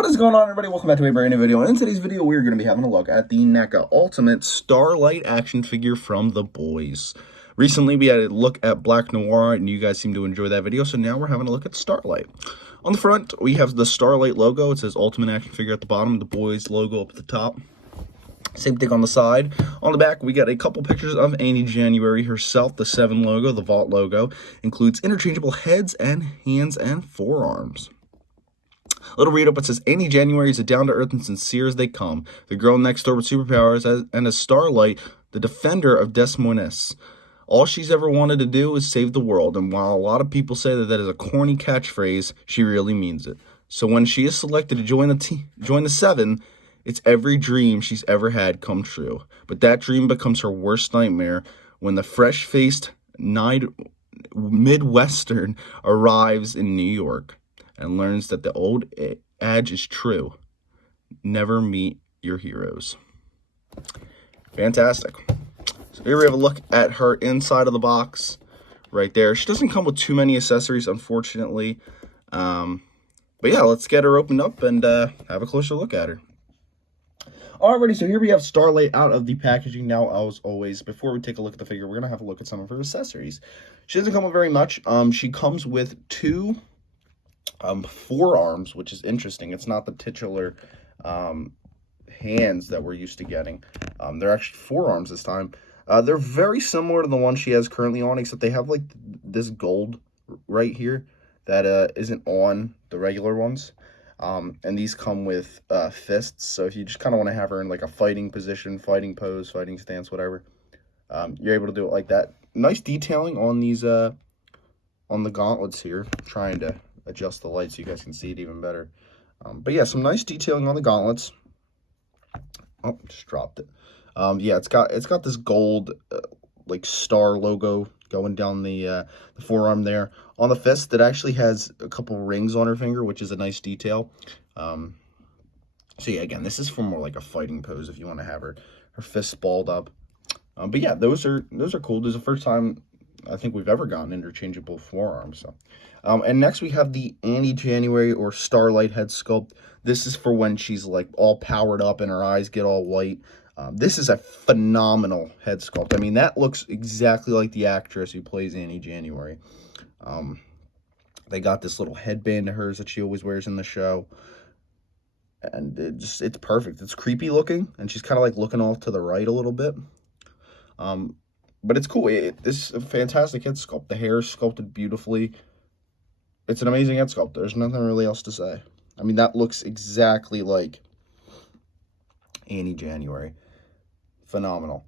What is going on, everybody? Welcome back to a brand new video. In today's video, we're going to be having a look at the NECA Ultimate StarLight action figure from The Boys. Recently, we had a look at Black Noir, and you guys seem to enjoy that video, so now we're having a look at StarLight. On the front, we have the StarLight logo. It says Ultimate action figure at the bottom, The Boys logo up at the top. Same thing on the side. On the back, we got a couple pictures of Annie January herself. The 7 logo, the Vault logo, includes interchangeable heads and hands and forearms. Little read up, it says, Annie January is as down-to-earth and sincere as they come. The girl next door with superpowers and a StarLight, the defender of Des Moines. All she's ever wanted to do is save the world, and while a lot of people say that that is a corny catchphrase, she really means it. So when she is selected to join the 7, it's every dream she's ever had come true. But that dream becomes her worst nightmare when the fresh-faced Midwestern arrives in New York and learns that the old adage is true. Never meet your heroes. Fantastic. So here we have a look at her inside of the box right there. She doesn't come with too many accessories, unfortunately. But yeah, let's get her opened up and have a closer look at her. Alrighty, so here we have StarLight out of the packaging. Now, as always, before we take a look at the figure, we're going to have a look at some of her accessories. She doesn't come with very much. She comes with 2 forearms, which is interesting. It's not the titular hands that we're used to getting. They're actually forearms this time. They're very similar to the one she has currently on, except they have like this gold right here that isn't on the regular ones. And these come with fists, so if you just kind of want to have her in like a fighting position, fighting pose, fighting stance, whatever, you're able to do it like that. Nice detailing on these on the gauntlets here. I'm trying to adjust the light so you guys can see it even better. But yeah, some nice detailing on the gauntlets. Oh, just dropped it. Yeah, it's got this gold like star logo going down the forearm there. On the fist, it actually has a couple rings on her finger, which is a nice detail. So yeah, again, this is for more like a fighting pose if you want to have her fists balled up. But yeah, those are cool. This is the first time I think we've ever gotten interchangeable forearms. So, and next we have the Annie January or StarLight head sculpt. This is for when she's like all powered up and her eyes get all white. This is a phenomenal head sculpt. I mean, that looks exactly like the actress who plays Annie January. They got this little headband to hers that she always wears in the show. And it's perfect. It's creepy looking, and she's kind of like looking off to the right a little bit. But it's cool. This is a fantastic head sculpt. The hair is sculpted beautifully. It's an amazing head sculpt. There's nothing really else to say. I mean, that looks exactly like Annie January. Phenomenal.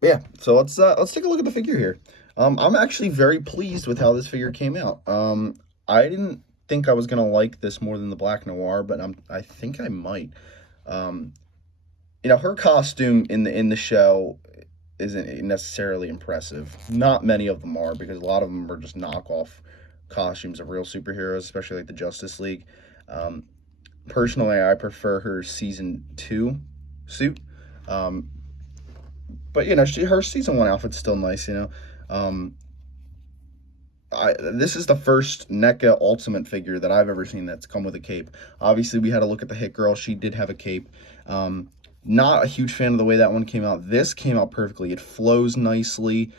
But yeah, so let's take a look at the figure here. I'm actually very pleased with how this figure came out. I didn't think I was gonna like this more than the Black Noir, but I think I might. You know, her costume in the show isn't necessarily impressive. Not many of them are, because a lot of them are just knockoff costumes of real superheroes, especially like the Justice League. Personally, I prefer her season 2 suit. But you know, her season 1 outfit's still nice, you know. This is the first NECA Ultimate figure that I've ever seen that's come with a cape. Obviously, we had a look at the Hit Girl. She did have a cape. Not a huge fan of the way that one came out. This came out perfectly. It flows nicely.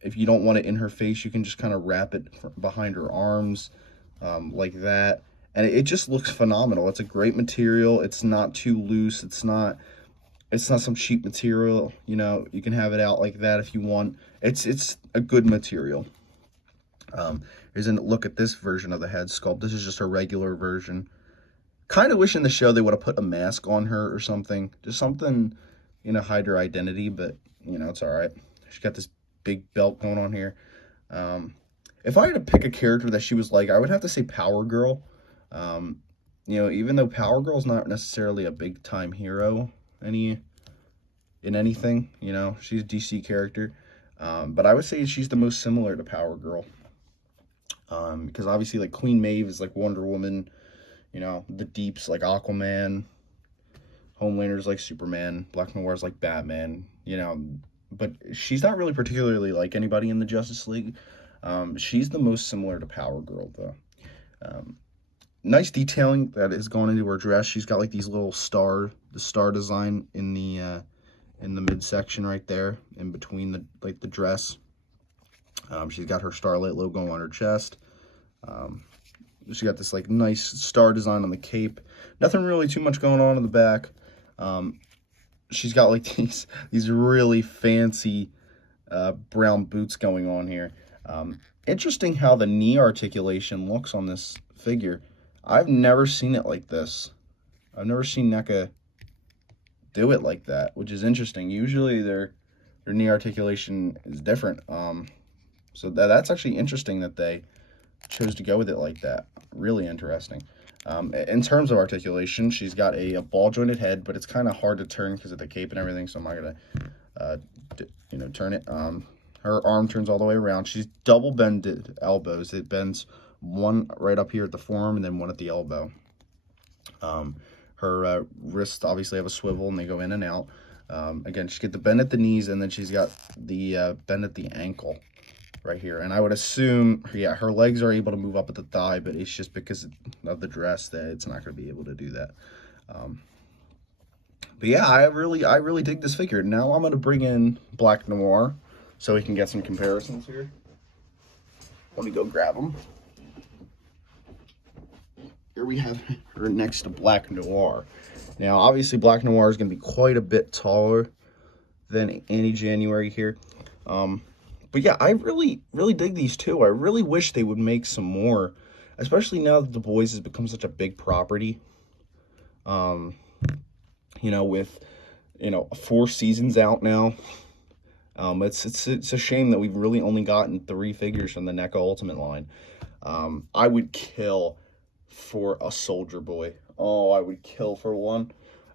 If you don't want it in her face, you can just kind of wrap it behind her arms like that. And it just looks phenomenal. It's a great material. It's not too loose. It's not some cheap material. You know, you can have it out like that if you want. It's a good material. Here's a look at this version of the head sculpt. This is just a regular version. Kind of wish in the show they would have put a mask on her or something. Just something, you know, hide her identity, but, you know, it's all right. She's got this big belt going on here. If I had to pick a character that she was like, I would have to say Power Girl. You know, even though Power Girl's not necessarily a big-time hero in anything, you know, she's a DC character. But I would say she's the most similar to Power Girl. Because obviously, like, Queen Maeve is like Wonder Woman. You know, the Deep's like Aquaman, Homelander's like Superman, Black Noir's like Batman, you know, but she's not really particularly like anybody in the Justice League. She's the most similar to Power Girl, though. Nice detailing that is going into her dress. She's got like these little the star design in the midsection right there, in between the dress. She's got her StarLight logo on her chest. She got this like nice star design on the cape. Nothing really too much going on in the back. She's got like these really fancy brown boots going on here. Interesting how the knee articulation looks on this figure. I've never seen it like this. I've never seen NECA do it like that, which is interesting. Usually their knee articulation is different. So that's actually interesting that they chose to go with it like that. Really interesting. In terms of articulation, she's got a ball jointed head, but it's kind of hard to turn because of the cape and everything. So I'm not gonna, turn it. Her arm turns all the way around. She's double bended elbows. It bends one right up here at the forearm and then one at the elbow. Her wrists obviously have a swivel and they go in and out. Again, she's got the bend at the knees, and then she's got the bend at the ankle right here. And I would assume, yeah, her legs are able to move up at the thigh, but it's just because of the dress that it's not going to be able to do that. But yeah, I really dig this figure. Now I'm going to bring in Black Noir so we can get some comparisons here. Let me go grab them. Here we have her next to Black Noir. Now, obviously, Black Noir is going to be quite a bit taller than Annie January here. But yeah, I really dig these two. I really wish they would make some more, especially now that The Boys has become such a big property. With 4 seasons out now. It's a shame that we've really only gotten 3 figures from the NECA Ultimate line. I would kill for a Soldier Boy. Oh, I would kill for one.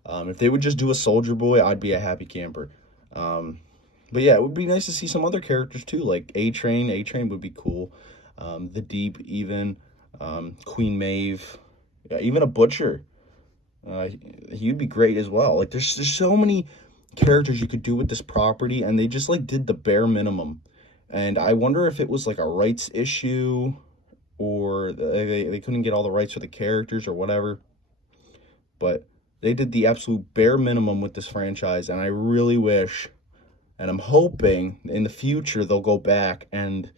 If they would just do a Soldier Boy, I'd be a happy camper. But yeah, it would be nice to see some other characters too, like A-Train. A-Train would be cool. The Deep, even. Queen Maeve. Yeah, even a Butcher. He'd be great as well. Like, there's so many characters you could do with this property, and they just like did the bare minimum. And I wonder if it was like a rights issue, or they couldn't get all the rights for the characters or whatever. But they did the absolute bare minimum with this franchise, and I really wish, and I'm hoping in the future they'll go back and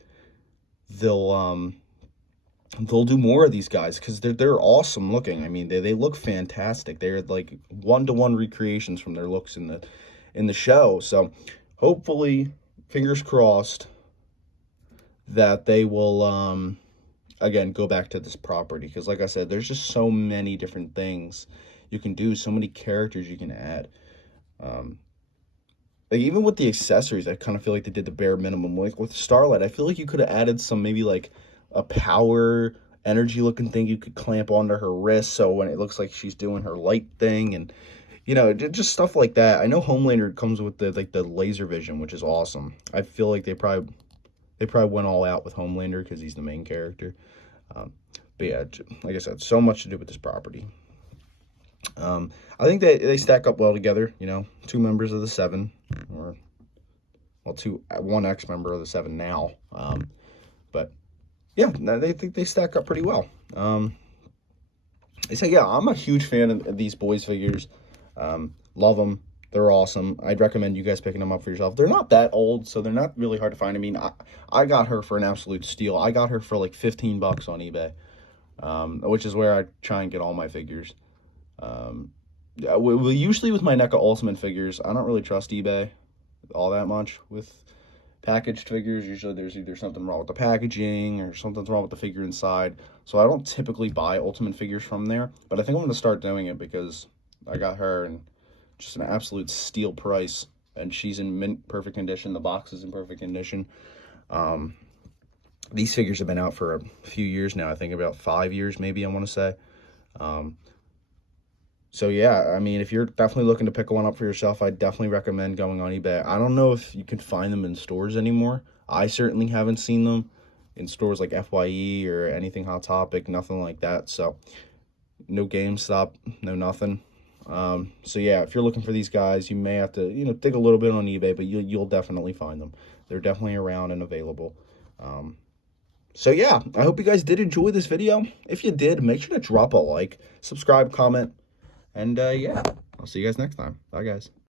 they'll do more of these guys, because they're awesome looking. I mean, they look fantastic. They're like one-to-one recreations from their looks in the show. So hopefully, fingers crossed, that they will again go back to this property, because like I said, there's just so many different things you can do, so many characters you can add. Like, even with the accessories, I kind of feel like they did the bare minimum. Like with StarLight, I feel like you could have added some, maybe like a power energy looking thing you could clamp onto her wrist, so when it looks like she's doing her light thing, and just stuff like that. I know Homelander comes with the laser vision, which is awesome. I feel like they probably went all out with Homelander because he's the main character. But yeah, like I said, so much to do with this property. I think they stack up well together. 2 members of the 7, or one ex-member of the 7 now. But yeah, they think they stack up pretty well. So yeah, I'm a huge fan of these Boys figures. Love them. They're awesome. I'd recommend you guys picking them up for yourself. They're not that old, so they're not really hard to find. I mean, I got her for an absolute steal. I got her for like $15 on eBay, which is where I try and get all my figures. Usually with my NECA Ultimate figures, I don't really trust eBay all that much with packaged figures. Usually there's either something wrong with the packaging or something's wrong with the figure inside. So I don't typically buy Ultimate figures from there, but I think I'm going to start doing it because I got her and just an absolute steal price, and she's in mint perfect condition. The box is in perfect condition. These figures have been out for a few years now. I think about 5 years, maybe, I want to say. So yeah, I mean, if you're definitely looking to pick one up for yourself, I definitely recommend going on eBay. I don't know if you can find them in stores anymore. I certainly haven't seen them in stores like FYE or anything Hot Topic, nothing like that. So no GameStop, no nothing. So yeah, if you're looking for these guys, you may have to, dig a little bit on eBay, but you'll definitely find them. They're definitely around and available. So yeah, I hope you guys did enjoy this video. If you did, make sure to drop a like, subscribe, comment, and yeah, I'll see you guys next time. Bye, guys.